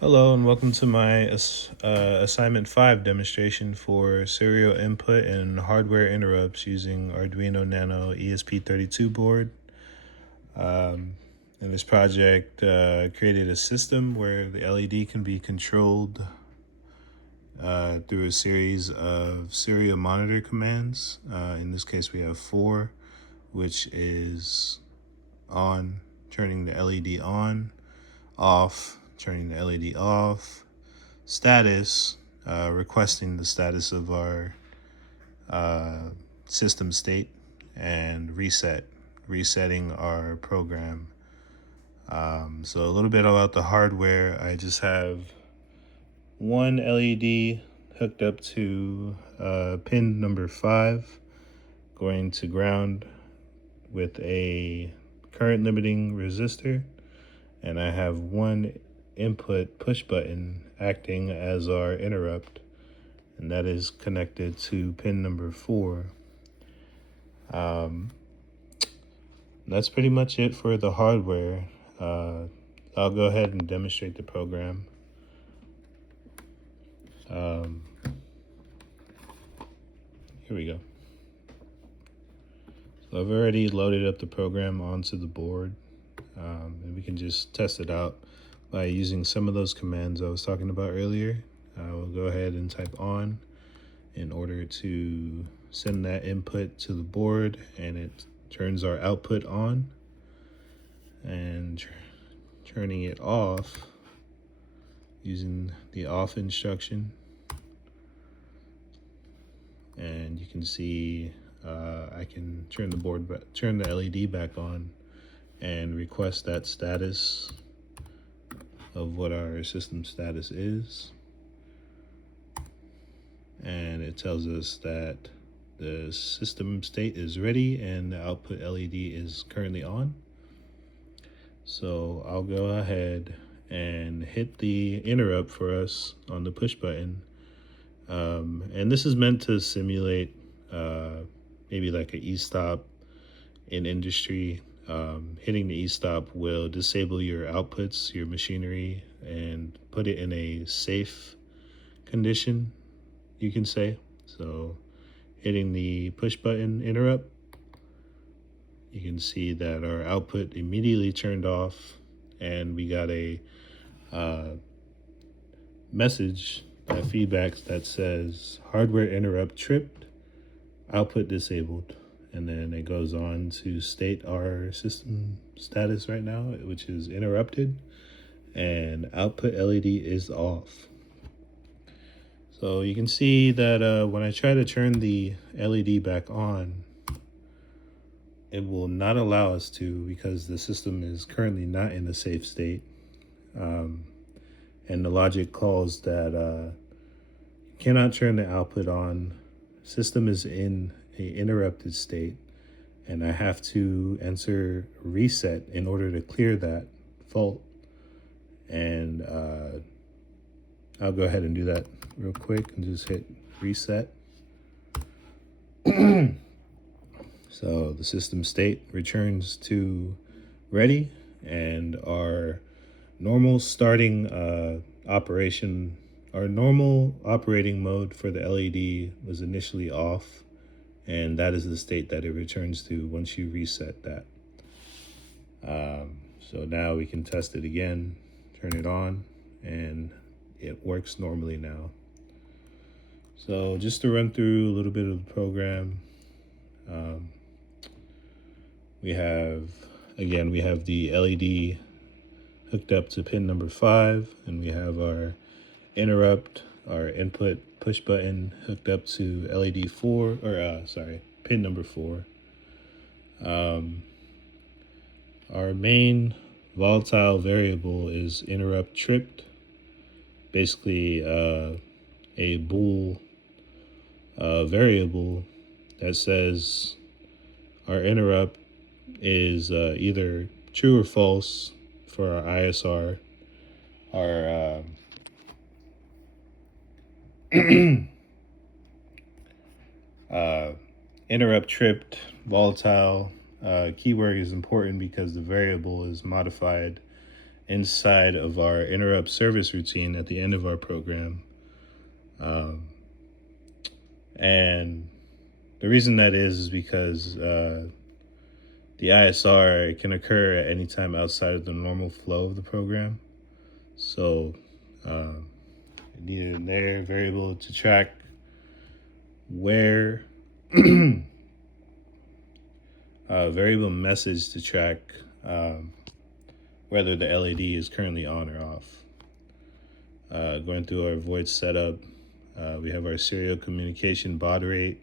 Hello and welcome to my assignment 5 demonstration for serial input and hardware interrupts using Arduino Nano ESP32 board. In this project, created a system where the LED can be controlled through a series of serial monitor commands. In this case, we have 4, which is on, turning the LED on, off, turning the LED off, status, requesting the status of our system state, and resetting our program. So a little bit about the hardware. I just have one LED hooked up to pin number 5, going to ground with a current limiting resistor, and I have one input push button acting as our interrupt, and that is connected to pin number 4. That's pretty much it for the hardware. I'll go ahead and demonstrate the program. Here we go. So I've already loaded up the program onto the board, and we can just test it out by using some of those commands I was talking about earlier. We'll go ahead and type on in order to send that input to the board, and it turns our output on, and turning it off using the off instruction. And you can see I can turn the LED back on and request that status of what our system status is. And it tells us that the system state is ready and the output LED is currently on. So I'll go ahead and hit the interrupt for us on the push button. And this is meant to simulate maybe like an e-stop in industry. Hitting the e-stop will disable your outputs, your machinery, and put it in a safe condition, you can say. So hitting the push button interrupt, you can see that our output immediately turned off, and we got a message by feedback that says hardware interrupt tripped, output disabled. And then it goes on to state our system status right now, which is interrupted, and output LED is off. So you can see that when I try to turn the LED back on, it will not allow us to, because the system is currently not in a safe state. And the logic calls that you cannot turn the output on. System is in a interrupted state, and I have to enter reset in order to clear that fault. And I'll go ahead and do that real quick and just hit reset. So the system state returns to ready, and our normal starting operation, our normal operating mode for the LED was initially off, and that is the state that it returns to once you reset that. So now we can test it again, turn it on, and it works normally now. So just to run through a little bit of the program, we have the LED hooked up to pin number 5, and we have our interrupt, our input push button hooked up to LED 4, or pin number 4. Our main volatile variable is interrupt tripped, basically a bool variable that says our interrupt is either true or false for our ISR. Our interrupt tripped volatile keyword is important because the variable is modified inside of our interrupt service routine at the end of our program. Um, and the reason that is because the ISR can occur at any time outside of the normal flow of the program. So it needed a there variable to track where variable message to track whether the LED is currently on or off. Going through our void setup, we have our serial communication baud rate.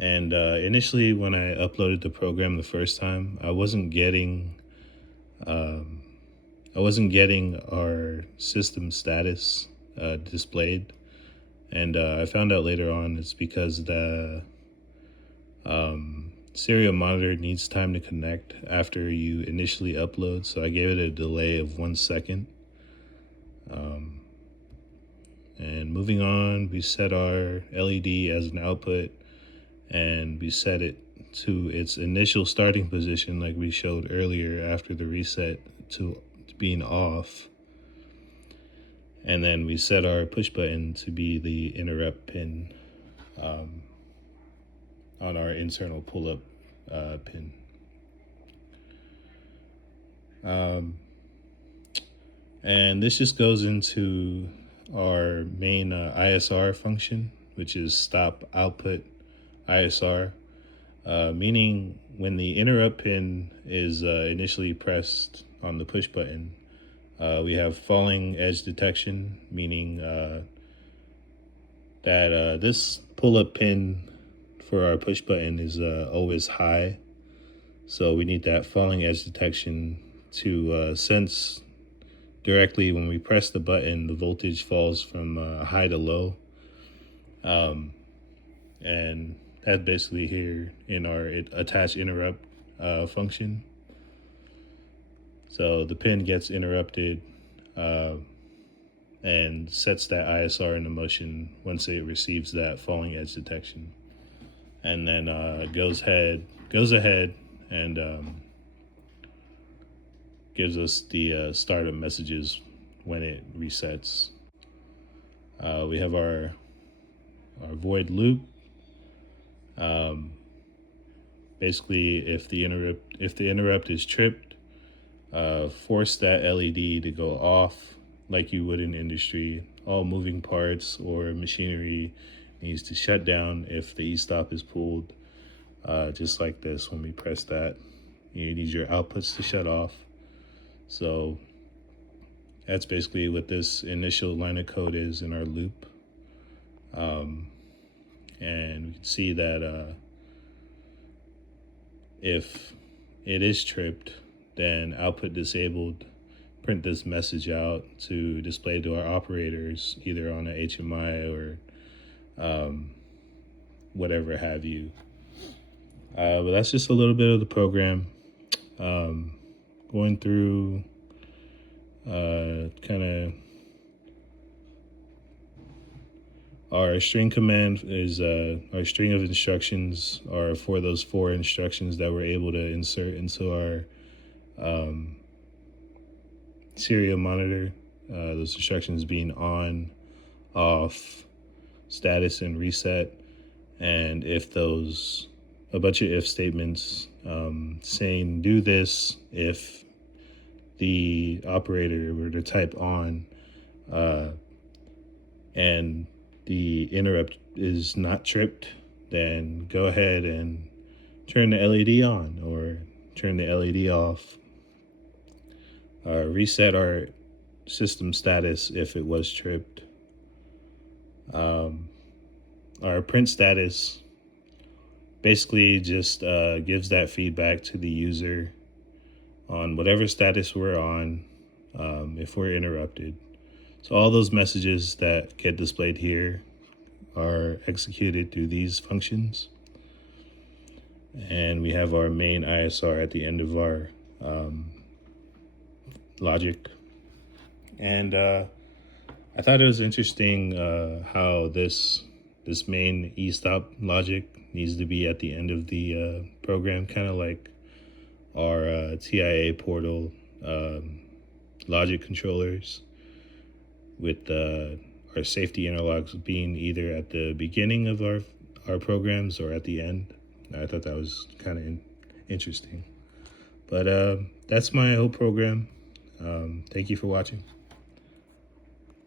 And initially, when I uploaded the program the first time, I wasn't getting our system status displayed, and I found out later on it's because the serial monitor needs time to connect after you initially upload. So I gave it a delay of 1 second. And moving on, we set our LED as an output, and we set it to its initial starting position like we showed earlier after the reset to being off. And then we set our push button to be the interrupt pin on our internal pull-up pin. And this just goes into our main ISR function, which is stop output ISR, meaning when the interrupt pin is initially pressed on the push button, we have falling edge detection, meaning that this pull-up pin for our push button is always high. So we need that falling edge detection to sense directly when we press the button, the voltage falls from high to low. And that's basically here in our attach interrupt function. So the pin gets interrupted and sets that ISR into motion once it receives that falling edge detection. And then goes ahead and gives us the startup messages when it resets. We have our void loop. Basically, if the interrupt is tripped, force that LED to go off like you would in industry. All moving parts or machinery needs to shut down if the e-stop is pulled, just like this. When we press that, you need your outputs to shut off. So that's basically what this initial line of code is in our loop. And we can see that if it is tripped, then output disabled, print this message out to display to our operators, either on a HMI or whatever have you. But that's just a little bit of the program. Going through kind of our string command is our string of instructions are for those 4 instructions that we're able to insert into our serial monitor. Those instructions being on, off, status, and reset. And if those, a bunch of if statements saying do this if the operator were to type on and the interrupt is not tripped, then go ahead and turn the LED on or turn the LED off. Reset our system status if it was tripped. Our print status basically just gives that feedback to the user on whatever status we're on if we're interrupted. So all those messages that get displayed here are executed through these functions. And we have our main ISR at the end of our logic. And I thought it was interesting how this main e-stop logic needs to be at the end of the program, kind of like our TIA portal logic controllers with our safety analogs being either at the beginning of our programs or at the end. I thought that was kind of interesting. But that's my whole program. Thank you for watching.